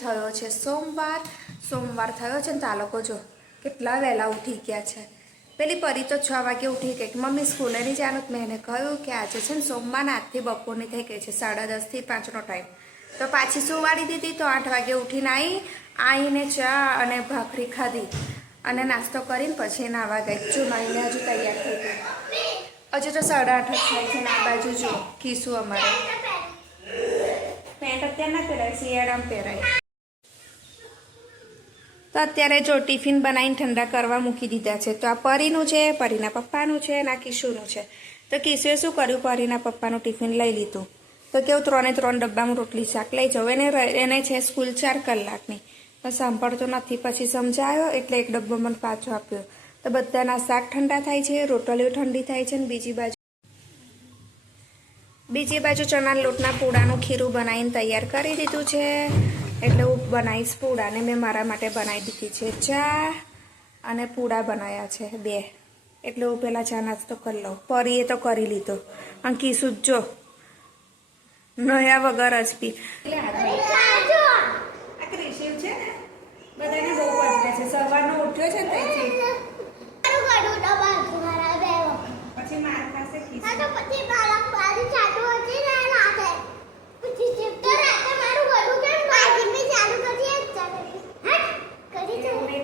થયો છે સોમવાર થયો છે ને તો આ લોકો જો કેટલા વહેલા ઉઠી ગયા છે. પેલી પરી તો 6 વાગે ઉઠી ગઈ કે મમ્મી સ્કૂલે નહીં જવાનું. મેં એને કહ્યું કે આજે છે ને સોમવાર આજથી બપોરની થઈ ગઈ છે 10:30 થી 5નો ટાઈમ. તો પાછી સુવાડી દીધી તો 8 વાગે ઉઠીને આવીને ચા અને ભાખરી ખાધી અને નાસ્તો કરીને પછી નાવા ગઈ. જો નાઈને હજુ તૈયાર થઈ ગઈ. હજુ તો 8:30 થાય છે ને આ બાજુ જો કીશું અમારે પેન્ટ અત્યારે ના પહેરાય શિયાળામાં પહેરાય. તો અત્યારે જો ટિફિન બનાવીને ઠંડા કરવા મૂકી દીધા છે. તો આ પરીનું છે, પરીના પપ્પાનું છે અને આ કિશુનું છે. તો કિશુએ શું કર્યું, પરીના પપ્પાનું ટિફિન લઈ લીધું. તો કેવું 3 ડબ્બામાં રોટલી શાક લઈ જાઉં. એને છે સ્કૂલ 4 કલાકની. તો સાંભળતો નથી, પછી સમજાયો એટલે 1 ડબ્બો મને પાછો આપ્યો. તો બધાના શાક ઠંડા થાય છે, રોટલીઓ ઠંડી થાય છે. અને બીજી બાજુ ચણાના લોટના પૂડાનું ખીરું બનાવીને તૈયાર કરી દીધું છે. એટલે હું બનાવીશ પૂડાને. મેં મારા માટે બનાવી દીધી છે ચા અને પૂડા બનાવ્યા છે 2. એટલે હું પહેલાં ચા નાસ્તો કરી લઉં. પરીએ તો કરી લીધો અને કીશું જો નયા વગર જ પી. આ ક્રિશિવ છે ને બધાને બહુ પચવે છે. સવારનો ઉઠ્યો છે ને પછી માર ખાશે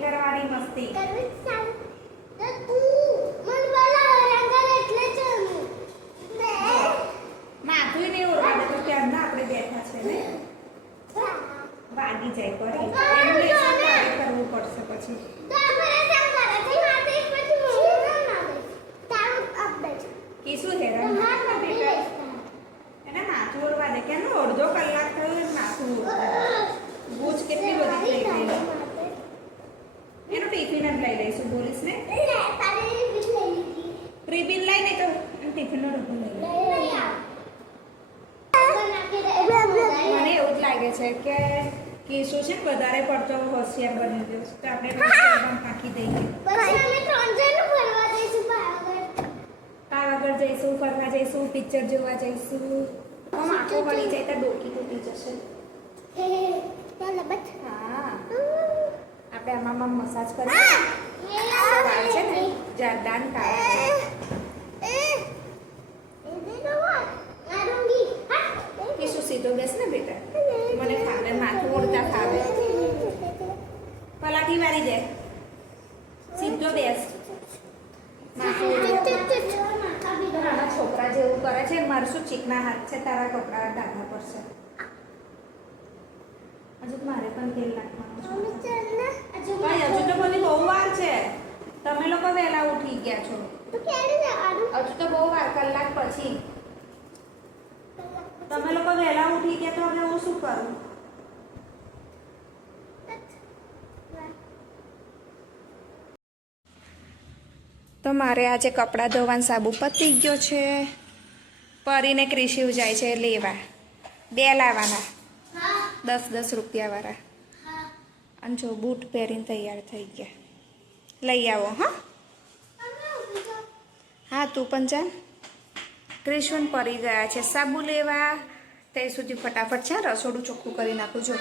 કરવાની મસ્તી. માથું નહીં ઓરવા તો ક્યારના આપણે બેઠા છે ને વાગી જાય કરી કરવું પડશે પછી. કીશું હેરાન એને માથું ઓરવા દે. કેમ અડધો કલાક થયો માથું ભૂજ કેટલી બધી થઈ ગઈ. એનું ટિફિન જ લઈ લઈશું. બોલીશ ને રિબિન લઈ નહીં તો ટિફિનનો ડબ્બો લઈ મને એવું જ લાગે છે કે કીશું છે વધારે પડતો હોશિયાર બની ગયો તો આપણે નાખી દઈએ. પાવાગઢ જઈશું, ફરવા જઈશું, પિક્ચર જોવા જઈશું. આંખો વળી જાય તો ડોકી તૂટી જશે. હા આપણે આમાં મસાજ કરીએ છે ને જાડાન કીશું સીધો બેસ ને બેટા. મને ફાવે માથું ઓળતા ફાવે. પલાટી વાળી દે. સીધો બેસ. નાના છોકરા જેવું કરે છે. મારું શું ચીકના હાથ છે, તારા કપડા ઢાંકવા પડશે. હજુ મારે પણ તેલ નાખવાનું છે. હજુ તો બધી બહુ વાર છે. તમે લોકો વહેલા ઉઠી ગયા છો. હજુ તો બહુ વાર, કલાક પછી. તમે લોકો વહેલા ઉઠી ગયા તો હવે હું શું કરું? તો મારે આજે કપડાં ધોવાનું સાબુ પતી ગયો છે. પરીને ક્રિશિવ જાય છે લેવા. 2 લાવવાના 10-10 રૂપિયાવાળા. અને જો બૂટ પહેરીને તૈયાર થઈ ગયા. લઈ આવો. હા તું પણ જા. ક્રિશુન પરી ગયા છે સાબુ લેવા. તે સુધી ફટાફટ છે રસોડું ચોખ્ખું કરી નાખું. જો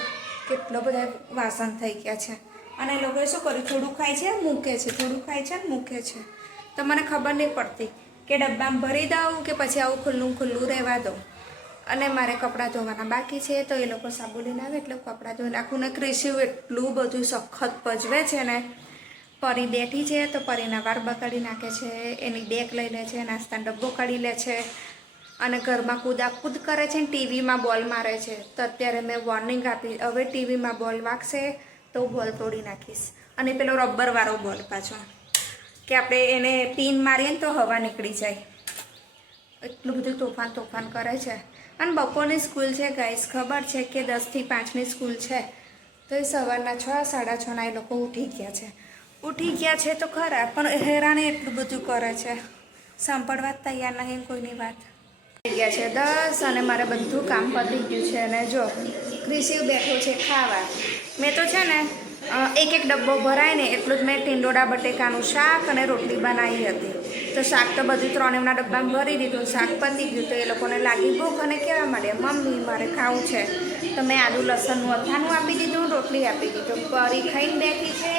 કેટલો બધા વાસણ થઈ ગયા છે. અને એ લોકોએ શું કર્યું, થોડું ખાય છે મૂકે છે, થોડું ખાય છે મૂકે છે. તો મને ખબર નહીં પડતી કે ડબ્બામાં ભરી દઉં કે પછી આવું ખુલ્લું રહેવા દઉં. અને મારે કપડાં ધોવાના બાકી છે. તો એ લોકો સાબુ લઈને આવે એટલે કપડાં ધોઈ નાખું. ને ક્રિશિવ એટલું બધું સખત પજવે છે ને. પરી બેઠી છે તો પરીના વાળ બગાડી નાખે છે. એની બેગ લઈ લે છે, નાસ્તાનો ડબ્બો કાઢી લે છે અને ઘરમાં કૂદાકૂદ કરે છે ને ટીવીમાં બોલ મારે છે. તો અત્યારે મેં વોર્નિંગ આપી, હવે ટીવીમાં બોલ વાગશે તો બોલ તોડી નાખીશ. અને પેલો રબરવાળો બોલ પાછો કે આપણે એને પિન મારીએ ને તો હવા નીકળી જાય. એટલું બધું તોફાન કરે છે. અને બપોરની સ્કૂલ છે ગાઈસ, ખબર છે કે 10 થી 5ની સ્કૂલ છે. તો એ સવારના 6-6:30 એ લોકો ઉઠી ગયા છે તો ખરા, પણ હેરાને એટલું બધું કરે છે. સાંભળવા જ તૈયાર નહીં કોઈની વાત. થઈ ગયા છે 10 અને મારે બધું કામ પતી ગયું છે. અને જો ક્રિશિવ બેઠો છે ખાવા. મેં તો છે ને એક ડબ્બો ભરાય ને એટલું જ મેં ટીંડોળા બટેકાનું શાક અને રોટલી બનાવી હતી. તો શાક તો બધું 3 એમના ડબ્બામાં ભરી દીધું, શાક પતી ગયું. તો એ લોકોને લાગી ભૂખ અને કહેવા માંડ્યા, મમ્મી મારે ખાવું છે. તો મેં આદુ લસણનું અથાણું આપી દીધું, રોટલી આપી દીધું. પરી ખાઈને બેઠી છે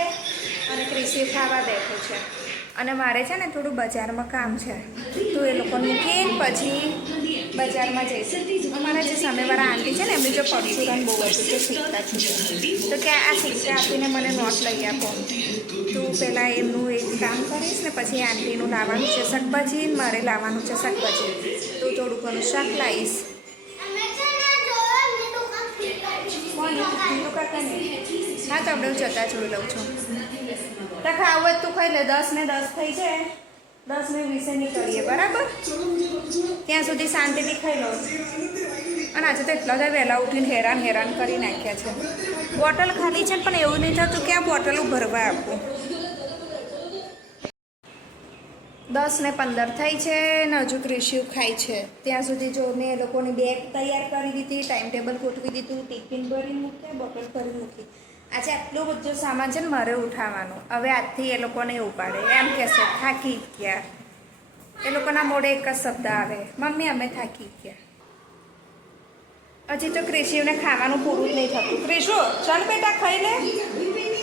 અને ક્રિશી ખાવા બેઠો છે. અને મારે છે ને થોડું બજારમાં કામ છે, તો એ લોકોને મૂકીને પછી બજારમાં જઈશું. અમારા જે સામેવાળા આંટી છે ને એમની જો પરચુરણ બહુ હતું તો શીખતા છે, તો કે આ સિક્કા આપીને મને નોટ લઈ આપો. તું પહેલાં એમનું એક કામ કરીશ ને પછી આંટીનું લાવવાનું છે શાકભાજી, મારે લાવવાનું છે શાકભાજી. તો થોડું ઘણું શાક લાવીશ. હા તો આપણે જતા જોઈ લઉં છું. તો ખાવું જ તું ખાઈ લે. 10 ને 10 થઈ જાય, 10 ને 20 નીકળીએ, બરાબર? ત્યાં સુધી શાંતિથી ખાઈ લો. અને આજે તો એટલા બધા વહેલા ઉઠીને હેરાન કરી નાખ્યા છે. બોટલ ખાલી છે પણ એવું નહીં થતું કે આ બોટલો ભરવા આપું. 10 ને 15 થઈ છે ને હજુ ક્રિશિયુ ખાય છે. ત્યાં સુધી જો મેં એ લોકોની બેગ તૈયાર કરી દીધી, ટાઈમ ટેબલ ગોઠવી દીધું, ટિફિન ભરી મૂક્યા, બોટલ ભરી મૂકી. આજે આટલું બધું સામાન છે ને મારે ઉઠાવવાનું. હવે આજથી એ લોકોને ઉપાડે એમ કહેશે થાકી ગયા. એ લોકોના મોઢે એક જ શબ્દ આવે, મમ્મી અમે થાકી ગયા. હજી તો ક્રિશિયુને ખાવાનું પૂરું જ નહીં થતું. ક્રિશુ ચાલ બેટા ખાઈ લે.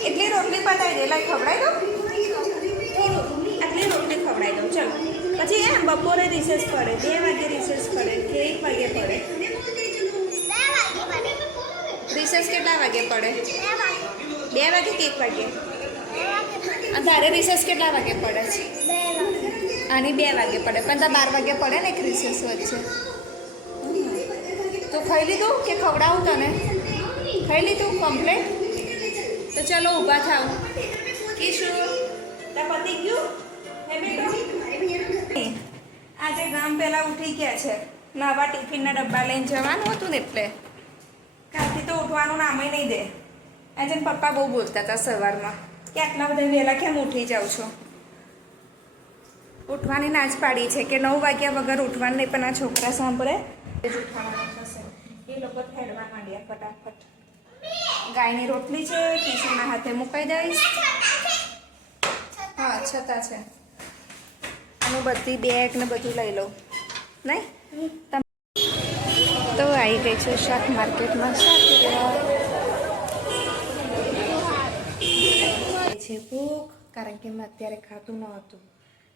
એટલી રોટલી પતાવી દે, લાઈ ખવડાવી દો આટલી રોટલી ખવડાવી દઉં. ચાલો પછી એમ બપોરે રિસેસ પડે, 2 વાગે રિસેસ પડે કે 1 વાગે પડે. રિસેસ કેટલા વાગે પડે? 2 વાગે કે 1 વાગે? તારે રિસેસ કેટલા વાગે પડે છે? આની 2 વાગે પડે, પણ તો 12 વાગે પડે ને એક રિસેસ વચ્ચે. તો ખાઈ લીધું કે ખવડાવું તને? ખાઈ લીધું કમ્પ્લેટ? તો ચલો ઊભા થાવ. કીશું તા પતી ગયું? હે બેટો આજે ગામ પહેલાં ઉઠી ગયા છે. નવા ટિફિનના ડબ્બા લઈને જવાનું હતું ને એટલે કાલથી તો ઉઠવાનું નામે નહીં દે. આજે પપ્પા બહુ બોલતા હતા સવારમાં કે આટલા બધા વહેલા કેમ ઉઠી જાઉં છો. ઉઠવાની ના જ પાડી છે કે 9 વાગ્યા વગર ઉઠવાનું નહીં, પણ આ છોકરા સાંભળે જ ઉઠવાનું થશે. એ લોકો ખેડવા માંડ્યા ફટાફટ. ગાયની રોટલી છે, કિશુના હાથે મુકાઈ દઈશ. હા છતાં છે. અને બધી બેગ ને બધું લઈ લઉં નહીં. તો આવી ગઈ છે શાક માર્કેટમાં. શાક છે ભૂખ, કારણ કે મેં અત્યારે ખાતું ન હતું.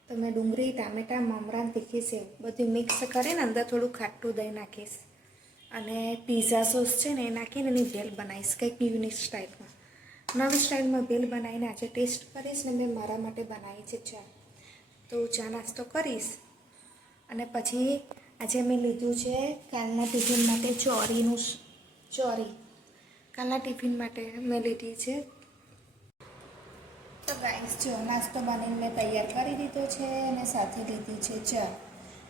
તો મેં ડુંગળી, ટામેટાં, મમરાન, તીખી સેવ બધું મિક્સ કરીને અંદર થોડું ખાટું દહીં નાખીશ અને પીઝા સોસ છે ને એ નાખીને એની ભેલ બનાવીશ કંઈક યુનિક સ્ટાઇલમાં. નવી સ્ટાઇલમાં ભેલ બનાવીને આજે ટેસ્ટ કરીશ ને મેં મારા માટે બનાવી છે ચા. તો ચા નાસ્તો કરીશ અને પછી આજે મેં લીધું છે કાલના ટિફિન માટે ચોરી. કાલના ટિફિન માટે મેં લીધી છે. તો ગાઈસ જો નાસ્તો બનીને મેં તૈયાર કરી દીધો છે અને સાથે લીધી છે ચા.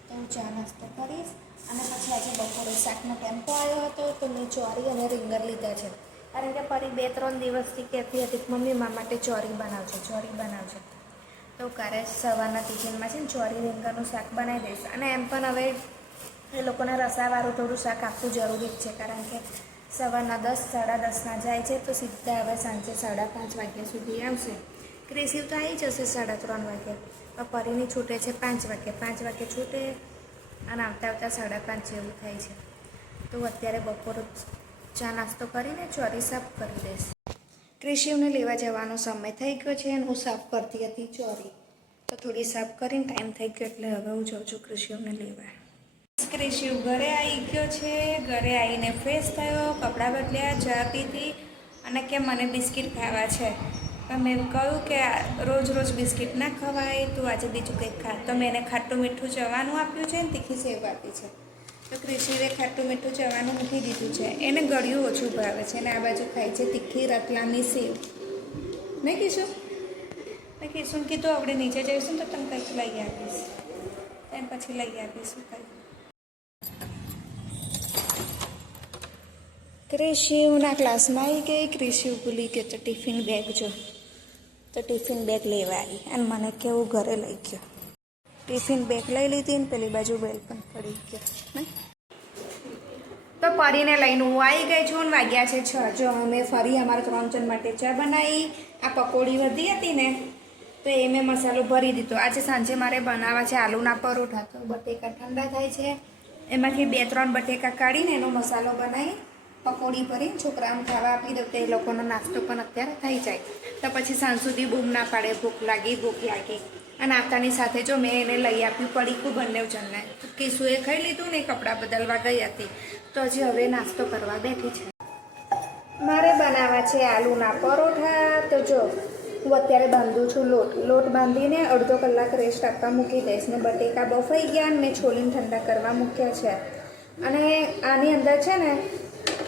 તો હું ચા નાસ્તો કરીશ અને પછી આજે બપોરે શાકનો ટેમ્પો આવ્યો હતો તો મેં ચોરી અને રીંગણ લીધા છે. કારણ કે ફરી 2-3 દિવસથી કહેતી હતી કે મમ્મી મારા માટે ચોરી બનાવજો. તો કાલે સવારના ટિફિનમાં છે ને ચોરી રીંગણનું શાક બનાવી દઈશ. અને એમ પણ હવે એ લોકોને રસાવાળું થોડું શાક આપવું જરૂરી જ છે, કારણ કે સવારના 10-10:30 જાય છે તો સીધા હવે સાંજે 5:30 વાગ્યા સુધી આવશે. ક્રિશિવ તો આવી જશે 3:30 વાગે. પરીની છૂટે છે 5 વાગે. 5 વાગે છૂટે અને આવતા 5:30 જેવું થાય છે. તો અત્યારે બપોર ચા નાસ્તો કરીને ચોરી સાફ કરી દઈશ. ક્રિશિવને લેવા જવાનો સમય થઈ ગયો છે અને હું સાફ કરતી હતી ચોરી. તો થોડી સાફ કરીને ટાઈમ થઈ ગયો એટલે હવે હું જાઉં છું ક્રિશિવને લેવા. ક્રિશિવ ઘરે આવી ગયો છે. ઘરે આવીને ફ્રેશ થયો, કપડાં બદલ્યા, ચા પીધી અને કે મને બિસ્કિટ ખાવા છે. પણ મેં કહ્યું કે રોજ બિસ્કિટ ના ખવાય, તું આજે બીજું કંઈક ખા. તો મેં એને ખાટું મીઠું ચવાનું આપ્યું છે ને તીખી સેવ આપી છે. તો ક્રિશિવે ખાટું મીઠું ચવાનું મૂકી દીધું છે. એને ગળ્યું ઓછું ભાવે છે અને આ બાજુ ખાય છે તીખી રતલામી સેવ. નહીં કીશું? મેં કીશું કીધું આપણે નીચે જઈશું ને તો તમે કંઈક લઈ આપીશ. એમ પછી લઈ આપીશું કંઈક. ક્રિશિવના ક્લાસમાં આવી ગઈ. ક્રિશિવ ભૂલી ગયો તો ટિફિન બેગ જો. તો ટિફિન બેગ લેવા આવી અને મને કેવું ઘરે લઈ ગયો. ટિફિન બેગ લઈ લીધી ને પેલી બાજુ બેલ પણ પડી ગયો. તો પરીને લઈને હું આવી ગઈ છું ને વાગ્યા છે 6. જો અમે ફરી અમારા 3 જણ માટે ચા બનાવી. આ પકોડી વધી હતી ને તો તો એ મેં મસાલો ભરી દીધો. આજે સાંજે મારે બનાવવા છે આલુના પરોઠા. તો બટેકા ઠંડા થાય છે, એમાંથી 2-3 બટેકા કાઢીને એનો મસાલો બનાવી પકોડી ભરી છોકરાઓને ખાવા આપી દઉં તો એ લોકોનો નાસ્તો પણ અત્યારે થઈ જાય. તો પછી સાંજ સુધી બૂમ ના પાડે ભૂખ લાગી. અને નાસ્તાની સાથે જો મેં એને લઈ આપ્યું પડીકું બંને જણને. કિશુએ ખાઈ લીધું ને કપડાં બદલવા ગઈ હતી. તો હજી હવે નાસ્તો કરવા બેઠી છે. મારે બનાવવા છે આલુના પરોઠા. તો જો હું અત્યારે બાંધું છું લોટ બાંધીને અડધો કલાક રેસ્ટ આપવા મૂકી દઈશ. ને બટેકા બફાઈ ગયા ને મેં છોલીને ઠંડા કરવા મૂક્યા છે. અને આની અંદર છે ને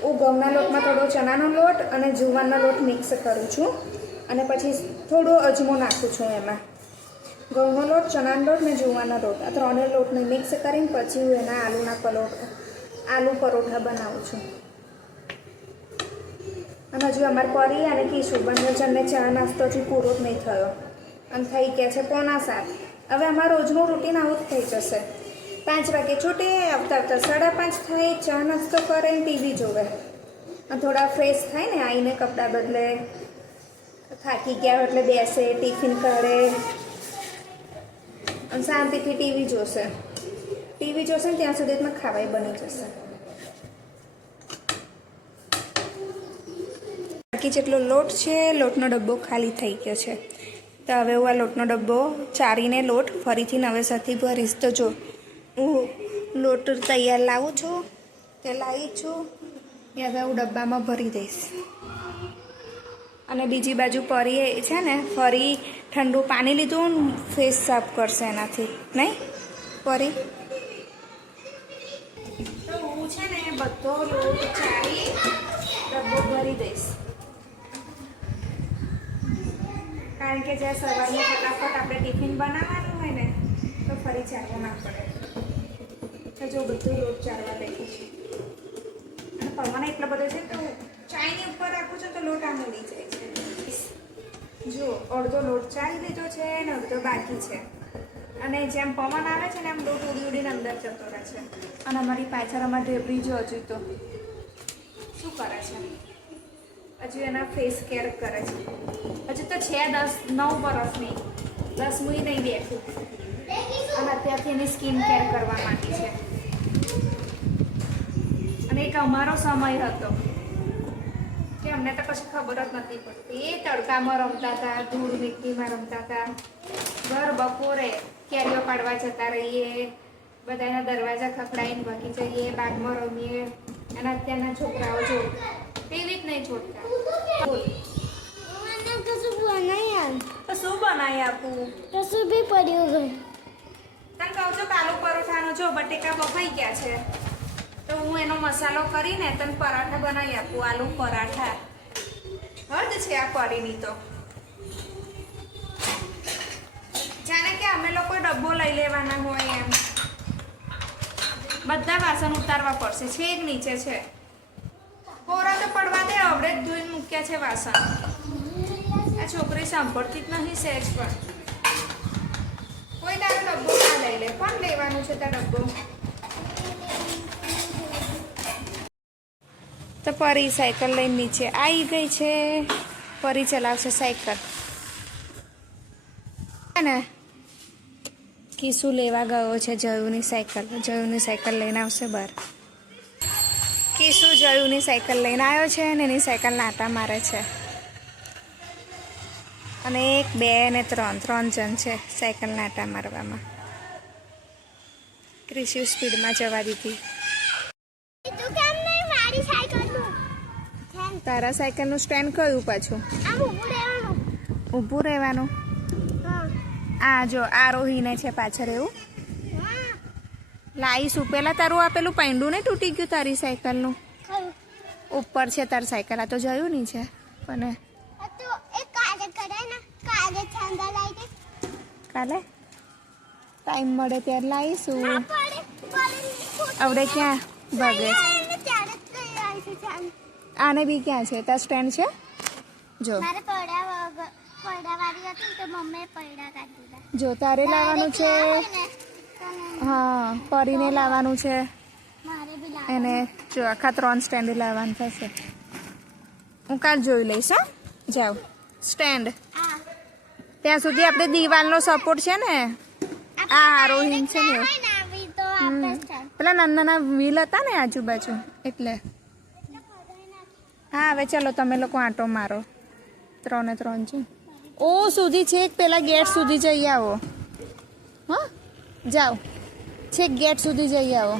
હું ઘઉંના લોટમાં થોડો ચણાનો લોટ અને જુવારનો લોટ મિક્સ કરું છું. અને પછી થોડો અજમો નાખું છું એમાં. ઘઉંનો લોટ, ચણાનો લોટ ને જુવારનો લોટ આ ત્રણેય લોટને મિક્સ કરીને પછી હું એના આલુ પરોઠા બનાવું છું. અને હજુ અમારે પરી અને કિશુ બંને જણને ચા નાસ્તો હજી પૂરો જ નહીં થયો અને થઈ ગયા છે 6:45. હવે અમારું રોજનું રૂટીન આવું જ થઈ જશે. 5 વાગે છૂટે, આવતા 5:30 થાય, ચા નાસ્તો કરે, ટીવી જોવે અને થોડા ફ્રેશ થાય ને આવીને કપડાં બદલે, થાકી ગયા એટલે બેસે, ટિફિન કરે અને શાંતિથી ટીવી જોશે ને ત્યાં સુધીમાં ખાવાય બની જશે. બાકી જેટલો લોટ છે, લોટનો ડબ્બો ખાલી થઈ ગયો છે. તો હવે હું આ લોટનો ડબ્બો ચારીને લોટ ફરીથી નવેસરથી ભરીશ. તો જો હું લોટ તૈયાર લાવું છું, તે લાવી છું, એ હવે હું ડબ્બામાં ભરી દઈશ. અને બીજી બાજુ પરી છે ને ફરી ઠંડુ પાણી લીધું, ફેસ સાફ કરશે એનાથી, નહીં પરી? તો હું છે ને બધો લોટ ચાળી ડબ્બો ભરી દઈશ. કારણ કે જ્યાં સવારમાં ફટાફટ આપણે ટિફિન બનાવવાનું હોય ને તો ફરી ચાલવું ના પડે. તો જો બધું લોટ ચાળવા બેઠું છે અને પવન એટલો બધો છે તો ચાયની ઉપર રાખું છું તો લોટ આમ ઉડી જાય છે. જો અડધો લોટ ચાળી લીધો છે ને અડધો બાકી છે. અને જેમ પવન આવે છે ને એમ લોટ ઉડીને અંદર જતો રહે છે. અને અમારી પાછળ અમારી ઢેબરી જો હજુ તો શું કરે છે, હજુ એના ફેસ કેર કરે છે. હજુ તો છે 9 વર્ષની, 10મું નહીં બેઠું અને અત્યારથી એની સ્કિન કેર કરવા માંડી છે. અને એક અમારો સમય હતો કે અમને તો કશું ખબર જ નથી પડતી. એ તડકામાં રમતા હતા, ધૂળ મિટ્ટીમાં રમતા હતા, ઘર બપોરે કેરીઓ પાડવા જતા રહીએ, બધાના દરવાજા ખખડાઈને ભાગી જઈએ, બાગમાં રમીએ. અને અત્યારના છોકરાઓ જો ટીવી જ નહીં છોડતા. તો શું બનાવી આપું? રસોઈ બી પડ્યું ગયું. તને કહું છું આલુ પરોઠાનો જો બટેકા બફાઈ ગયા છે તો હું એનો મસાલો કરીને તને પરાઠા બનાવી આપું. આલુ પરાઠા હદ છે આ પરીની તો. જાણે કે અમે લોકો ડબ્બો લઈ લેવાના હોય એમ. બધા વાસણ ઉતારવા પડશે, છેક નીચે છે. કોરા તો પડવા દે, આવડે જ ધોઈને મૂક્યા છે વાસણ. આ છોકરી સાંભળતી જ નહીં સહેજ પણ. કોઈ તારો ડબ્બો ના લઈ લે. કોણ લેવાનું છે તારો ડબ્બો? તો પરી સાયકલ લઈને નીચે આવી ગઈ છે. પરી ચલાવશે સાયકલ ને. કિશુ લેવા ગયો છે જયુની સાયકલ લઈને આવશે બહાર. કિશુ જયુની સાયકલ લઈને આવ્યો છે ને એની સાયકલ નાટા મારે છે. અને 1, 2 ને 3 જણ છે સાયકલ નાટા મારવામાં. ક્રિશુ સ્પીડમાં જવા દીધી. તારા સાયકલનું સ્ટેન્ડ કયું પાછું? ઊભું રહેવાનું. આ જો આરોહીને છે પાછળ એવું લાવીશું. પેલા તારું આપેલું પૈંડું ને તૂટી ગયું તારી સાયકલનું? ઉપર છે તારી સાયકલ. આ તો જોયું નહીં છે પણ કાલે ટાઈમ મળે ત્યારે લાવીશું. આવડે ક્યાં ભાગે? આને બી ક્યાં છે? તાર સ્ટેન્ડ છે જો. જો તારે લાવવાનું છે. હા પરીને લાવવાનું છે એને. જો આખા 3 સ્ટેન્ડ લાવવાનું થશે. હું કાલ જોઈ લઈશ. હા જાઓ સ્ટેન્ડ. ત્યાં સુધી આપણે દિવાલનો સપોર્ટ છે ને આ આરોહીન છે ને પેલા નાના નાના વ્હીલ હતા ને આજુબાજુ એટલે હા હવે ચલો તમે લોકો આંટો મારો 3 ને 3 છે ઓ સુધી છેક પેલા ગેટ સુધી જઈ આવો હા જાઓ છેક ગેટ સુધી જઈ આવો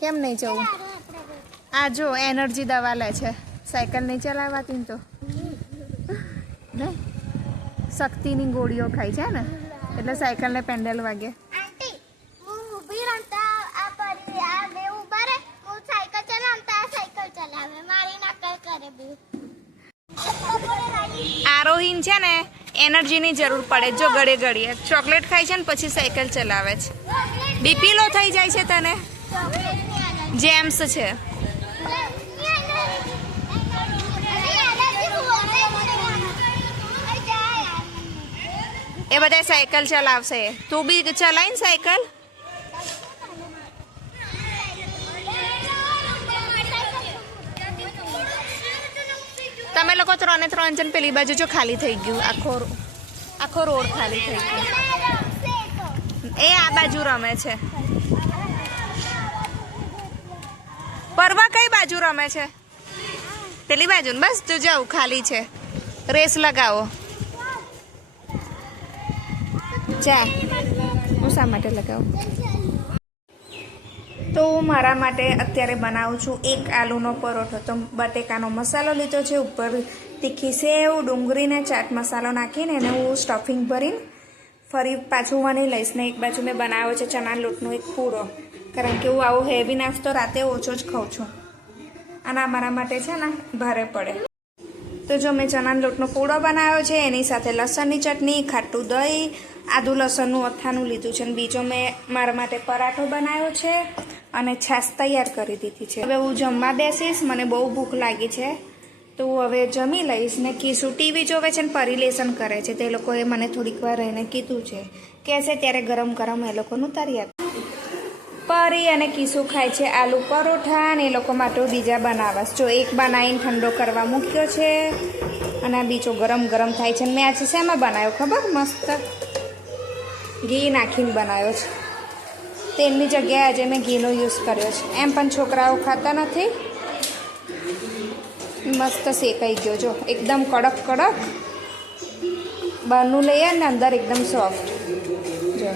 કેમ નહીં જવું આ જો એનર્જી દવા લે છે સાયકલ નહીં ચલાવવાતી ને તો શક્તિની ગોળીઓ ખાય છે ને એટલે સાયકલને પેન્ડલ વાગે આંટી હું ઊભી રમતા આ પરી આ બે ઉભા રે હું સાયકલ ચલાવતા આ સાયકલ ચલાવે મારી નકલ કરે બે આરોહીન છે ને એનર્જીની જરૂર પડે જો ગળે ગળીએ ચોકલેટ ખાય છે ને પછી સાયકલ ચલાવે છે બીપી લો થઈ જાય છે તને જેમ્સ છે એ બધા સાયકલ ચલાવશે તું બી ચલાય ને સાયકલ તમે લોકો 3 ને 3 જણ પેલી બાજુ જો ખાલી થઈ ગયું આખો રોડ ખાલી થઈ ગયો એ આ બાજુ રમે છે પરવા કઈ બાજુ રમે છે પેલી બાજુ ને બસ જો જાવ ખાલી છે રેસ લગાવો જા હું શા માટે લગાવું તો હું મારા માટે અત્યારે બનાવું છું એક આલુનો પરોઠો તો બટેકાનો મસાલો લીધો છે ઉપર તીખી સેવ ડુંગળીને ચાટ મસાલો નાખીને એને હું સ્ટફિંગ ભરીને ફરી પાછું વણી લઈશ ને એક બાજુ મેં બનાવ્યો છે ચણા લોટનો એક પૂરો કારણ કે હું આવો હેવી નાસ્તો રાતે ઓછો જ ખાઉં છું અને અમારા માટે છે ને ભારે પડે તો જો મેં ચણા લોટનો પૂરો બનાવ્યો છે એની સાથે લસણની ચટણી ખાટું દહીં આદુ લસણનું અથાણું લીધું છે અને બીજો મેં મારા માટે પરાઠો બનાવ્યો છે અને છાશ તૈયાર કરી દીધી છે હવે હું જમવા બેસીશ મને બહુ ભૂખ લાગી છે તો હું હવે જમી લઈશ ને કીસુ ટીવી જોવે છે ને પરિલેશન કરે છે તે લોકોએ મને થોડીક વાર રહીને કીધું છે કહેશે ત્યારે ગરમ ગરમ એ લોકોનું તારી આપ પરી અને કીસુ ખાય છે આલુ પરોઠા અને એ લોકો માટે બીજા બનાવવા જો એક બનાવીને ઠંડો કરવા મૂક્યો છે અને આ બીજો ગરમ ગરમ થાય છે અને મેં આજે શેમાં બનાવ્યો ખબર મસ્ત ઘી નાખીને બનાવ્યો છે તેલની જગ્યાએ આજે મેં ઘીનો યુઝ કર્યો છે એમ પણ છોકરાઓ ખાતા નથી મસ્ત શેકાઈ ગયો જો એકદમ કડક કડક બહારનું લઈએ ને અંદર એકદમ સોફ્ટ જો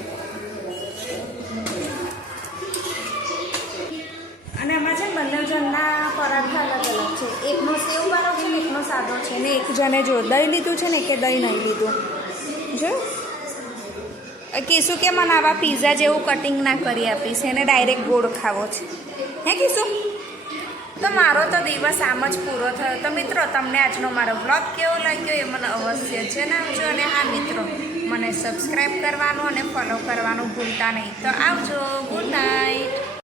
અને આમાં છે બંને જણના પરાઠા અલગ અલગ છે એકનો સેવ વાળો છે ને એકનો સાદો છે ને એક જણે જો દહીં લીધું છે ને કે દહીં નહીં લીધું જો કીશું કે મને આવા પીઝા જેવું કટિંગ ના કરી આપીશ એને ડાયરેક્ટ ગોળ ખાવો છે હે કીશું તો મારો તો દિવસ આમ જ પૂરો થયો તો મિત્રો તમને આજનો મારો બ્લોગ કેવો લાગ્યો એ મને અવશ્ય જણાવજો અને હા મિત્રો મને સબસ્ક્રાઈબ કરવાનું અને ફોલો કરવાનું ભૂલતા નહીં તો આવજો ગુડ નાઇટ